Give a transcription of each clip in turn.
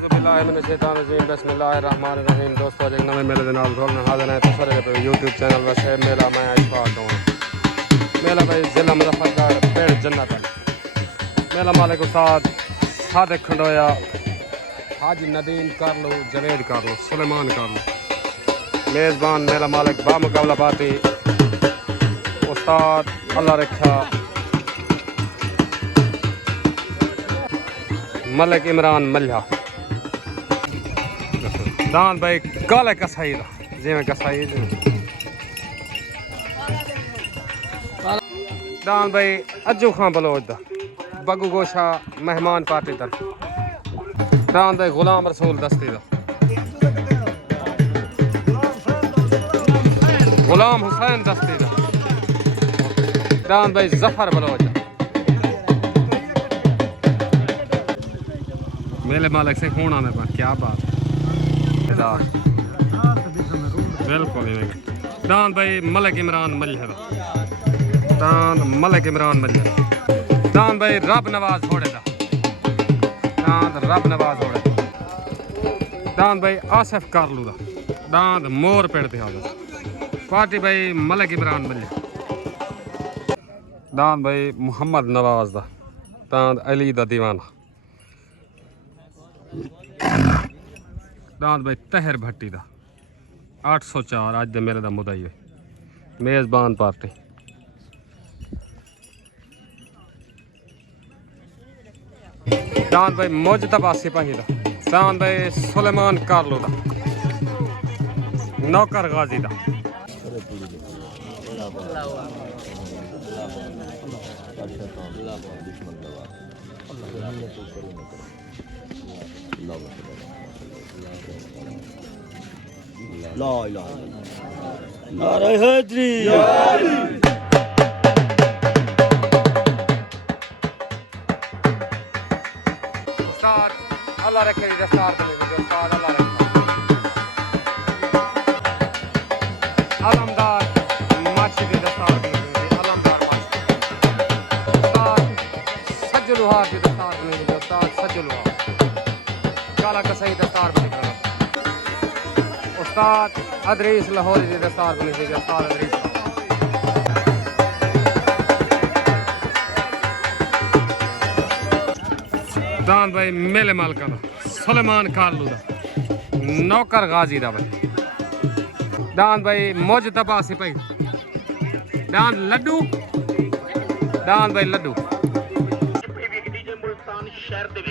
बिस्मिल्लाहिर्रहमानिर्रहीम। दोस्तों अज एक नवे मेले के नाल रोल हाजिर है तो सारे यूट्यूब चैनल वैसे मेला मैं इशफाक हूँ। मेला भाई जिला मुजफ्फरगढ़ पेड़ जन्नत मेला मालिक उस्ताद सादिक खंडोया हाजी नदीम कारलू जवेद कारलू सुलेमान कारलू मेज़बान मेला मालिक बामुकाबला पार्टी उस्ताद अल्लाह रखा मलिक इमरान मल्हा दान भाई काले कसाई जिमें कसाई दान भाई अज्जू खां बलोच दा बगू गोशा मेहमान पार्टी तरफ दान भाई गुलाम रसूल दस्ती दा गुलाम हुसैन दस्ती दा दान भाई जफर बलोच मेले मालिक से कौन आने पर क्या बात बिल्कुल दान भाई मलिक इमरान मल्हा दान मलिक इमरान मल्हा दान भाई रब नवाज होड़े दा दान रब नवाज होड़े दान भाई आसिफ कारलू दा दान मोर पेड़ ते हाज़िर पार्टी भाई मलिक इमरान मल्हा दान भाई मोहम्मद नवाज दा दान अली दा दीवाना दान भाई तहर भट्टी दा 804 अज दे मेले दा मुदाई है मेज़बान पार्टी दान भाई मुजतबा सिपाही दा दान भाई सुलेमान कारलू दा नौकर गाजी दा ला इलाहा नारे हैदरी उस्ताद अल्लाह रखे दस्तार बनेगी उस्ताद अल्लाह रखे अलमदार माछी की दस्तार बनेगी अलमदार माछी उस्ताद सज्जलुहार की दस्तार बनेगी उस्ताद सज्जलुहार काला कसाई दस्तार बनेगी उस्ताद अदरीस लाहौरी की दस्तार बनेगी उस्ताद अदरीस दान भाई मेले मालका दा सुलेमान कारलू दा नौकर गाजी दा भाई दान भाई मुजतबा सिपाही दान लड्डू दान भाई लड्डू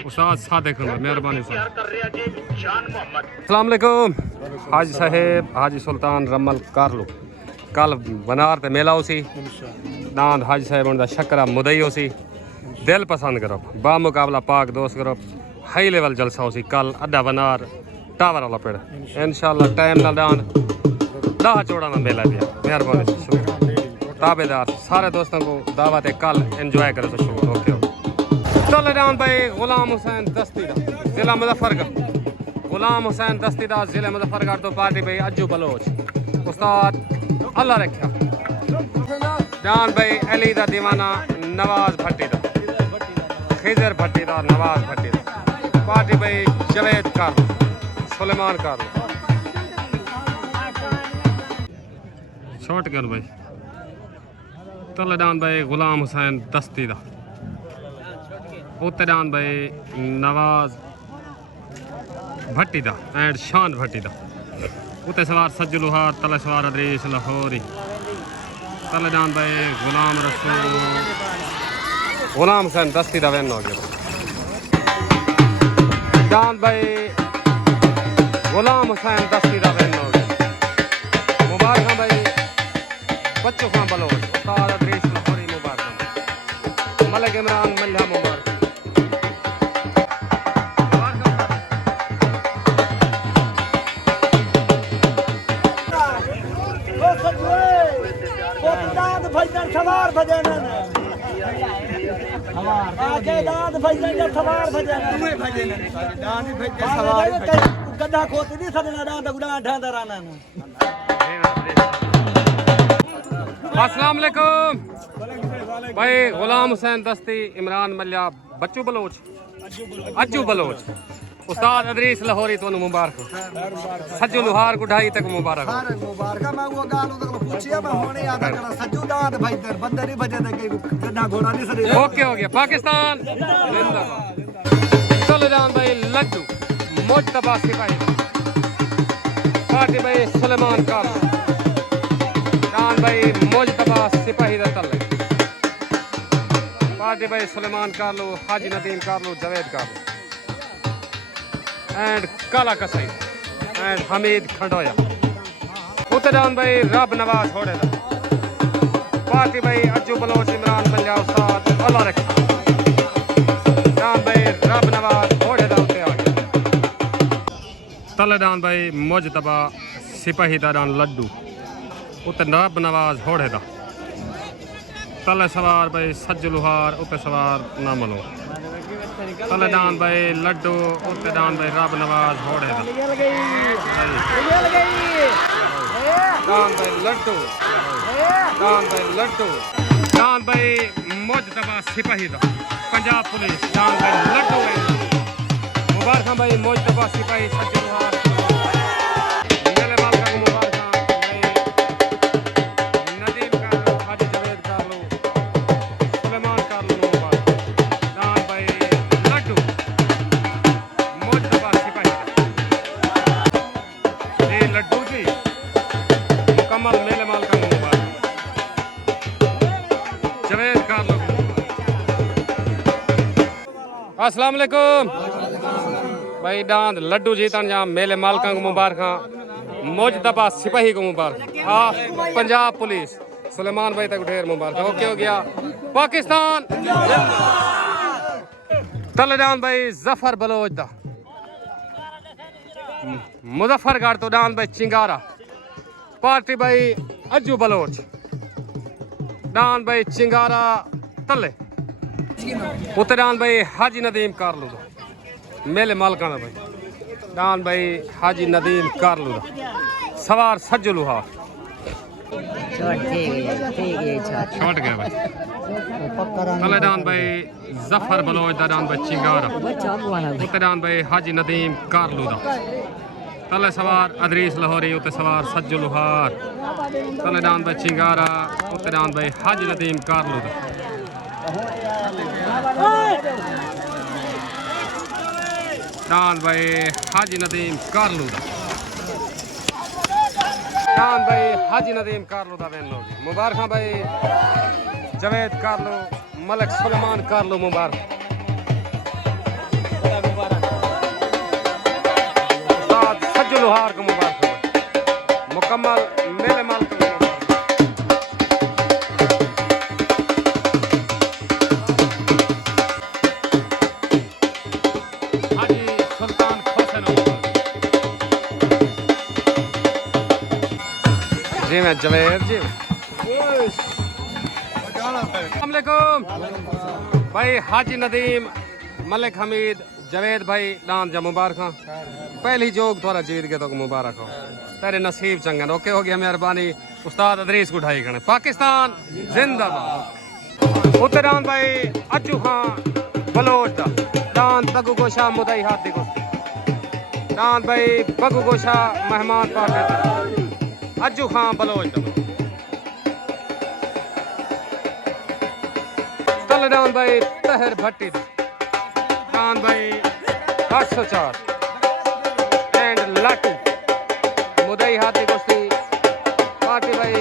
उस्ताद सादिक मेहरबानी अस्सलाम वालेकुम हाजी साहेब हाजी सुल्तान रमल कारलू कल बनार ते मेला उसी दान हाजी साहेब उनका शक्करा मुदई उसी दिल पसंद करो बामुकाबला पाक दोस्त करो हाई लेवल जलसा उसी कल अड्डा बनार टावर वाला पेड़ इंशाल्लाह टाइम ना दान दाह चौड़ा में मेला दिया मेहरबानी ताबेदार सारे दोस्तों को दावत है कल एंजॉय करो तो शुरू ओके चल दान भाई गुलाम हुसैन दस्ती दा जिला मुजफ्फरगढ़ गुलाम हुसैन दस्ती दा जिला मुजफ्फरगढ़ तो पार्टी भाई अज्जू बलोच उस्ताद अल्लाह रखा दान भाई अली दा दीवाना नवाज भट्टी दा खिजर भट्टी दा नवाज भट्टी दा पार्टी भाई जवेद कारलू सुलेमान कारलू शॉर्ट कर भाई तले दान भाई गुलाम हुसैन दस्ती दा उत्ते दान भाई नवाज भट्टी दा एंड शान भट्टी दा उत्ते सवार सज्जलुहार तले सवार अदरीस लाहौरी तले दान भाई गुलाम रसूल गुलाम हुसैन दस्ती दा वेन हो गया दान भाई गुलाम हुसैन दस्ती दा वेन हो गया मुबारक भाई बच्चों खां बलोच उस्ताद अदरीस लाहौरी मुबारक मलिक इमरान मल्हा मुबारक सवार भजन आगे दांत भजन या सवार भजन तुम्हें भजन दांत भजन सवार गड्ढा खोती नहीं सदना दांत गुड़ा ढांदा राना अस्सलाम वालेकुम भाई गुलाम हुसैन दस्ती इमरान मल्हा बच्चू बलोच अज्जू बलोच उस्ताद अदरीस लाहौरी तो मुबारक सज्जू लुहार गुढ़ाई तक मुबारक सारे मुबारक मैं वो गाल उधर पूछिया मैं होने याद करा सज्जू दांत भाई इधर बंदे नहीं बजे दे गड्ढा घोड़ा नहीं सरे ओके हो गया पाकिस्तान जिंदाबाद सलेमान भाई लड्डू मुज्तबा सिपाही पार्टी भाई सुलेमान कार जान भाई मुज्तबा सिपाही दा तले पार्टी भाई सुलेमान कारलो हाजी नदीम कारलो जवेद कारलो एंड काला कसाई एंड हमीद खंडोया उत्तरान भाई रब नवाज होड़े दा पार्टी भाई अज्जू बलोच इमरान पंजाब उस्ताद अल्लाह रखे जान भाई रब नवाज होड़े दा उत्ते आ गया तलेदान भाई मुज्तबा सिपाही दा डान लड्डू उत्ते रब नवाज होड़े दा तले सवार भाई सज्जू लुहार उत्ते सवार नामलो तलेदान भाई लड्डू उत्ते दान भाई रब नवाज होड़े दा दान भाई लड्डू दान भाई लड्डू दान भाई मुज्तबा सिपाही दा पंजाब पुलिस दान भाई लड्डू मुबारक भाई मुज्तबा सिपाही सज्जू लुहार मेले मालका को मुबारक भाई नदीम का हाजी जवेद कर लो सुलेमान कर लो मुबारक दान भाई लड्डू मुज्तबा सिपाही ये लड्डू जी मुकम्मल मेले मालका को मुबारक जवेद कर लो अस्सलाम वालेकुम भाई डांद लड्डू जीतन जा मेले मालका को मुबारक मुज्तबा सिपाही को मुबारक पंजाब पुलिस सुलेमान भाई तक ढेर मुबारक ओके हो गया पाकिस्तान तलेदान भाई जफर बलोच दा मुजफ्फरगढ़ तो डांद भाई चिंगारा पार्टी भाई अज्जू बलोच डांद भाई चिंगारा तले उत्तरान भाई हाजी नदीम कारलू दा मेले मालका दा भाई डान भाई हाजी नदीम कारलू दा सवार सज्जू लुहार छोट गया भाई तलेदान भाई जफर बलोच दा डान भाई चिंगारा उत्तरान भाई हाजी नदीम कारलू दा तले सवार अदरीस लाहौरी उत्ते सवार सज्जू लुहार तलेदान भाई चिंगारा उत्तरान भाई हाजी नदीम कारलू दा दान भाई हाजी नदीम कारलू दा दान भाई हाजी नदीम कारलू दा बहन लोग मुबारक भाई जवेद कारलू मलिक सुलेमान कारलू मुबारक उस्ताद सज्जू लुहार को मुबारक मुकम्मल मेले माल को जी मैं जवेद जी अस्सलामुअलैकुम भाई हाजी नदीम मलिक हमीद जवेद भाई दान जा मुबारक पहली जोग थोड़ा जीत गया तो मुबारक हो तेरे नसीब चंगन ओके हो गया मेहरबानी उस्ताद अदरीस को ढाई गणे पाकिस्तान जिंदाबाद उत्तरान भाई अज्जू खां बलोच दा दान बगू गोशा मुदई हाथ दिखो दान भाई बगू गोशा मेहमान पार्टी अज्जू खां बलोच तलेदान भाई तहर भट्टी दान भाई 804 एंड लाटू मुदई हाथी कुश्ती पार्टी भाई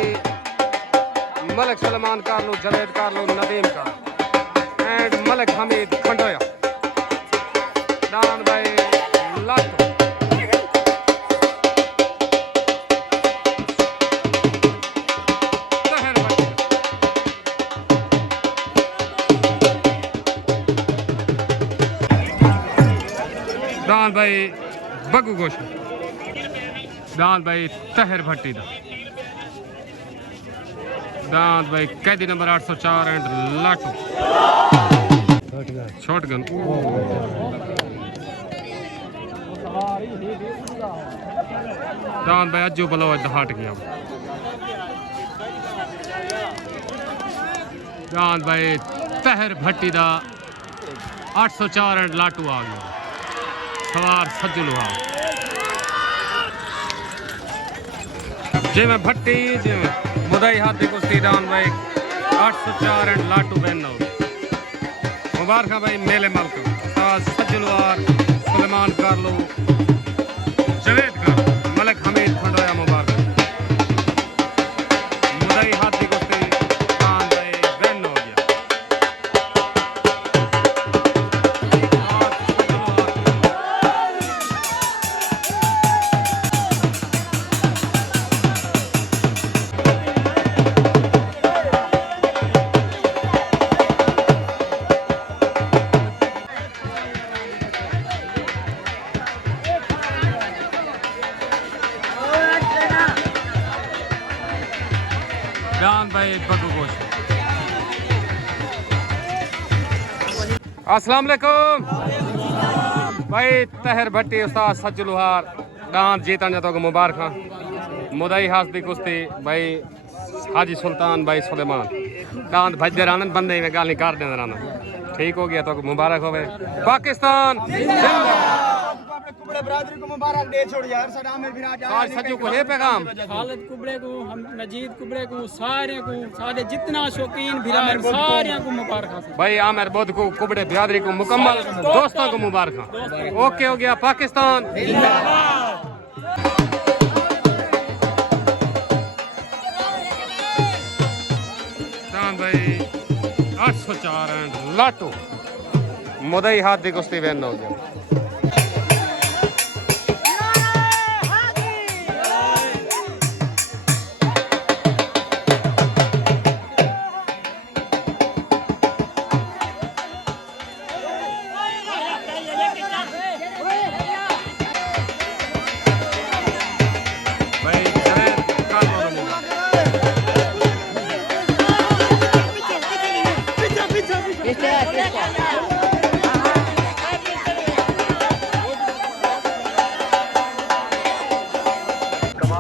मलिक सुलेमान कारलू जवेद कारलू नदीम का एंड मलिक हमीद खंडोया दान भाई लाटू दान भाई बगू गोश दान भाई तहर भट्टी दा दान भाई कैदी नंबर 804 एंड लाटू शॉटगन दान भाई अज्जू बलोच हट गया दान भाई तहर भट्टी दा 804 एंड लाटू आ गया सवार सज्जू लोहार जिमें भट्टी जिमें मुदई हाथी कुश्ती डाउन भाई 804 एंड लाटू बहन मुबारक भाई मेले मल्क सवार सज्जू लोहार सुलेमान कारलो जवेद का मलिक हमीद खंडोया मुबारक मुदई हाथी कुश्ती डाउन भाई बहन हो गया जान भाई बगू गोश अस्सलाम वालेकुम भाई तहर भट्टी उस्ताद सज्जू लोहार डांस जीतन जतो को मुबारक मुदई हाथी कुश्ती भाई हाजी सुल्तान भाई सुलेमान डांस भजदे रहन बंदे में गाली कर दे रहन ठीक हो गया तो मुबारक होवे पाकिस्तान कुबड़े बरादरी को मुबारक दे छोड़ यार सलाम है फिर आज सज्जू को है पैगाम खालिद कुबड़े को हम मजीद कुबड़े को सारे जितना शौकीन भिरार सारे को मुबारक भाई आमिर बोध को कुबड़े बिरादरी को मुकम्मल दोस्तों को मुबारक ओके हो गया पाकिस्तान भाई 804 एंड लाटू मुदई हाथी कुश्ती वैन हो गया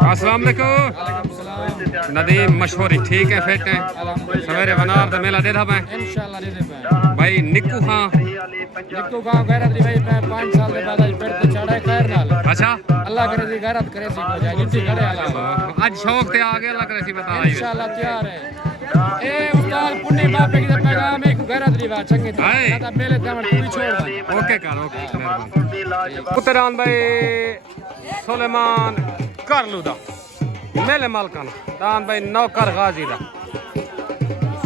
अस्सलाम वालेकुम नदीम मशहूरी ठीक है फिट है सवेरे बनार तो मेला दे था मैं इंशाल्लाह दे दे भाई निक्कू खां गैरत दी भाई मैं 5 साल के बाद आज पेड़ पे चढ़ा खैर नाल अच्छा अल्लाह करे दी गैरत करे सी हो जाए जितनी करे अल्लाह आज शौक ते आ गया अल्लाह करे सी बता इंशाल्लाह तैयार है ए उस्ताद पुण्य बापे की पैगाम एक गैरत दी बात चंगी था मेले दामन पूरी छोड़ ओके कर ओके पुत्रान भाई सुलेमान करलूदा मेले मालकान दान भाई नौकर गाजी दा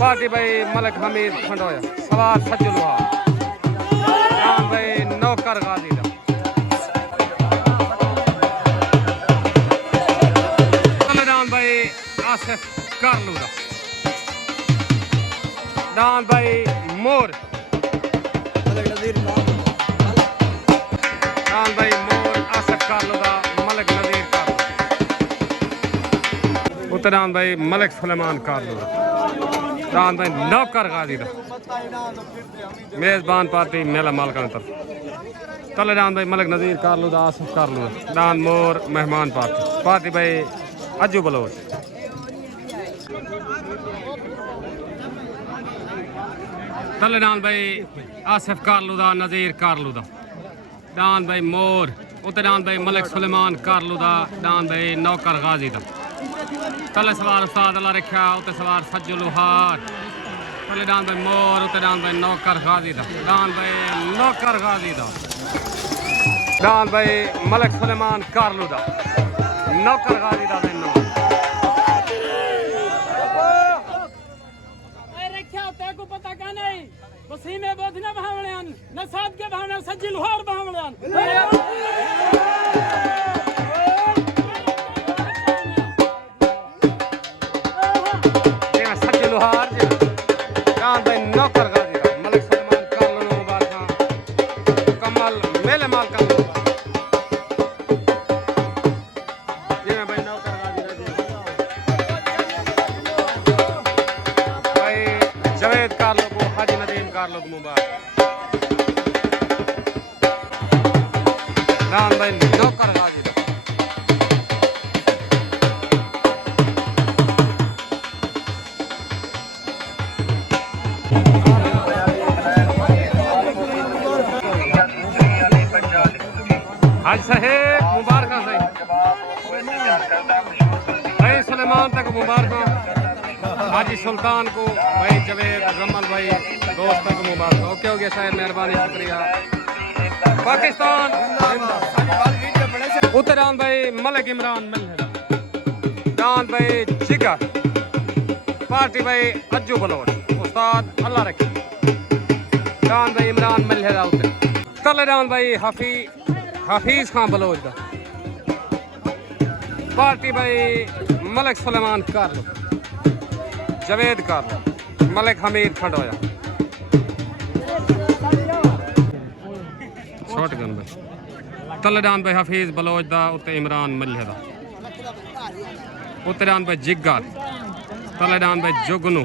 पार्टी भाई मलिक हमीद खंडोया सवार सज्जू लोहार दान भाई नौकर गाजी दा दान भाई आसिफ करलूदा दान भाई मोर दान भाई मोर आसिफ करलूदा मलिक नजीर उत्तरान भाई मलिक सुलेमान कारलो दान भाई नौकर गाजी दा मेजबान पार्टी मेला मालकान तरफ तले दान भाई मलिक नजीर कारलो दा आसिफ कारलो दान मोर मेहमान पार्टी भाई अज्जू बलोच तले दान भाई आसिफ कारलो दा नजीर कारलो दा दान भाई मोर उत्ते दान भाई मलिक सुलेमान कारलो दा दान भाई नौकर गाजी दा तले सवार उस्ताद अल्लाह रखा उत्ते सवार सज्जू लोहार तले दान भाई मोर उत्ते दान भाई नौकर गाजी दा दान भाई नौकर गाजी दा दान भाई मलिक सुलेमान कारलू दा नौकर गाजी दा देनो रखा ते को पता का नहीं वसीमे बोधना भावणन न साथ के भावना सज्जू लोहार भावणन लोहार दान भाई नौकर गाजी दा मलिक सुलेमान कारलू मुबारक कमल मेले माल का ये मैं भाई नौकर गाजी दा भाई जवेद कारलू को हाजी नदीम कारलू को मुबारक दान भाई नौकर गाजी दा हाजी साहेब मुबारक सही भाई सुलेमान तक मुबारक हाजी सुल्तान को भाई जवेद रमल भाई दोस्त तक मुबारक ओके हो गया साहब मेहरबानी शुक्रिया पाकिस्तान उत्तरान भाई मलिक इमरान मिल डान भाई जिगर पार्टी भाई अज्जू बलोच उस्ताद अल्लाह रखे डान भाई इमरान मिल उतर तले डान भाई हाफिज खान बलोच दा पार्टी भाई मलिक सुलेमान कर लो जवेद कर लो मलिक हमीद खंडोया शॉट गन भाई तले डान भाई हाफिज बलोच दा उते इमरान मिल दा उत्तरान भाई जिगर तले डान भाई जुगनू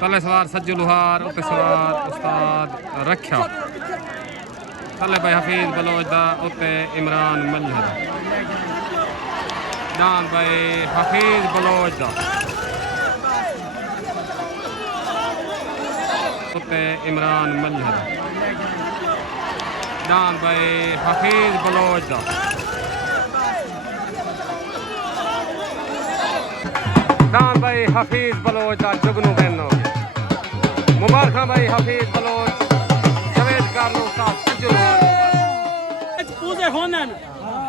तले सवार सज्जू लुहार उते सवार उस्ताद रख्या तले भाई हफीज बलोच दा उते इमरान मल्ह दा डान भाई हफीज बलोच दा उते इमरान मल्ह दा डान भाई हफीज बलोच दा डान भाई हफीज बलोच दा जुगनू बहन हो गया मुबारक भाई हफीज बलोच जवेद कारलो उस्ताद सज्जू पूजे होने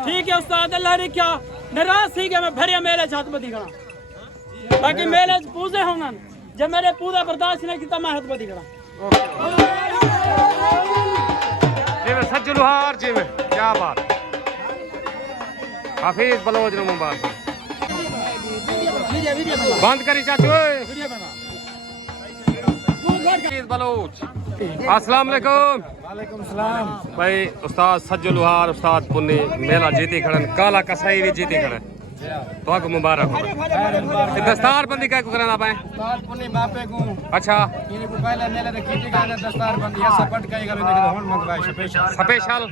ठीक है उस्ताद अल्लाह ने क्या नाराज थी कि मैं भरिया मेले छत बदी करा बाकी मेले पूजे होने जब मेरे पूरा बर्दाश्त नहीं किया मैं हाथ बदी करा जी में सज्जू लुहार जी में क्या बात हफीज बलोच नु मुबारक बंद करी चाचू बलोच अस्सलाम वालेकुम वालेकुम सलाम भाई उस्ताद सज्जू लुहार उस्ताद पुन्नी मेला जीती खड़न काला कसाई भी जीती खड़न तो आपको मुबारक हो दस्तार बंदी क्या करना पाए उस्ताद पुन्नी बापे को अच्छा इने को पहले मेले रे कीटी गाने दस्तार बंदी ऐसा पट कई गले देखे होन मंगवाए स्पेशल स्पेशल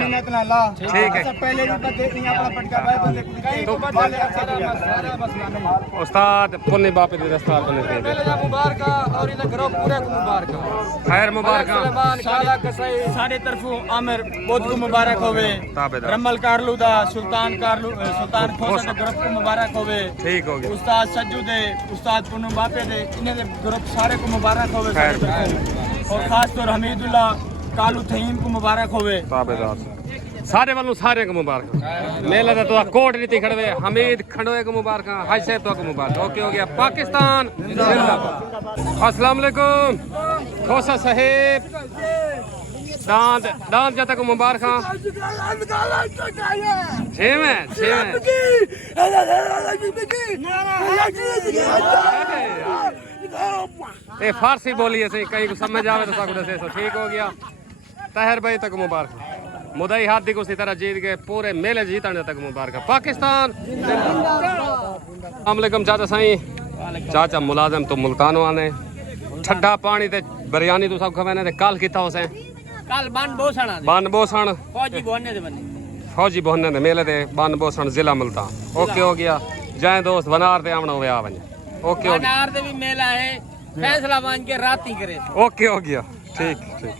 मिन्नत ना ला ठीक है पहले भी बंदे अपना पटका भाई बंदे तो पहले सारा मसला नहीं उस्ताद पुन्नी बापे दी दस्तार बंदी दे मेले दा मुबारक और इने घरों पूरे को मुबारक खैर मुबारक सुलेमान काला कसाई साढ़े तरफों आमिर बहुत को मुबारक होवे ताबेदार रमल कारलू दा सुल्तान खोसा दे ग्रुप को मुबारक होवे ठीक हो गया उस्ताद सज्जू दे उस्ताद पुन्नू बापे दे इन्हें दे ग्रुप सारे को मुबारक होवे खैर। और खास तौर हमीदुल्लाह कालू थहीम को मुबारक होवे ताबेदार सारे वालों सारे को मुबारक मेला दा तो कोट रीति खड़वे हमीद खंडोए को मुबारक हाज साहब तो को मुबारक ओके हो गया पाकिस्तान जिंदाबाद अस्सलाम वालेकुम खोसा साहेब दांत दांत जब तक मुबारक छे में ए फारसी बोलिए सही कहीं को समझ आवे तो साकुड़े से ठीक हो गया तहर भाई तक मुबारक मुदई हाथ दी उसी तरह जीत गए पूरे मेले जीतने तक मुबारक पाकिस्तान अस्सलाम चाचा साईं चाचा मुलाजम तो मुल्तानों आने ठंडा पानी ते बिरयानी तो सब खवाने ते कल किता उसे कल बन बोसण बानबोसण फौजी बोलने दे बंदे फौजी बोहने दे मेले ते बानबोसण जिला मुल्तान ओके हो गया जय दोस्त बनार ते आवणो वे आ वने ओके हो गया बनार दे भी मेला है फैसला मान के रात ही करे ओके हो गया ठीक ठीक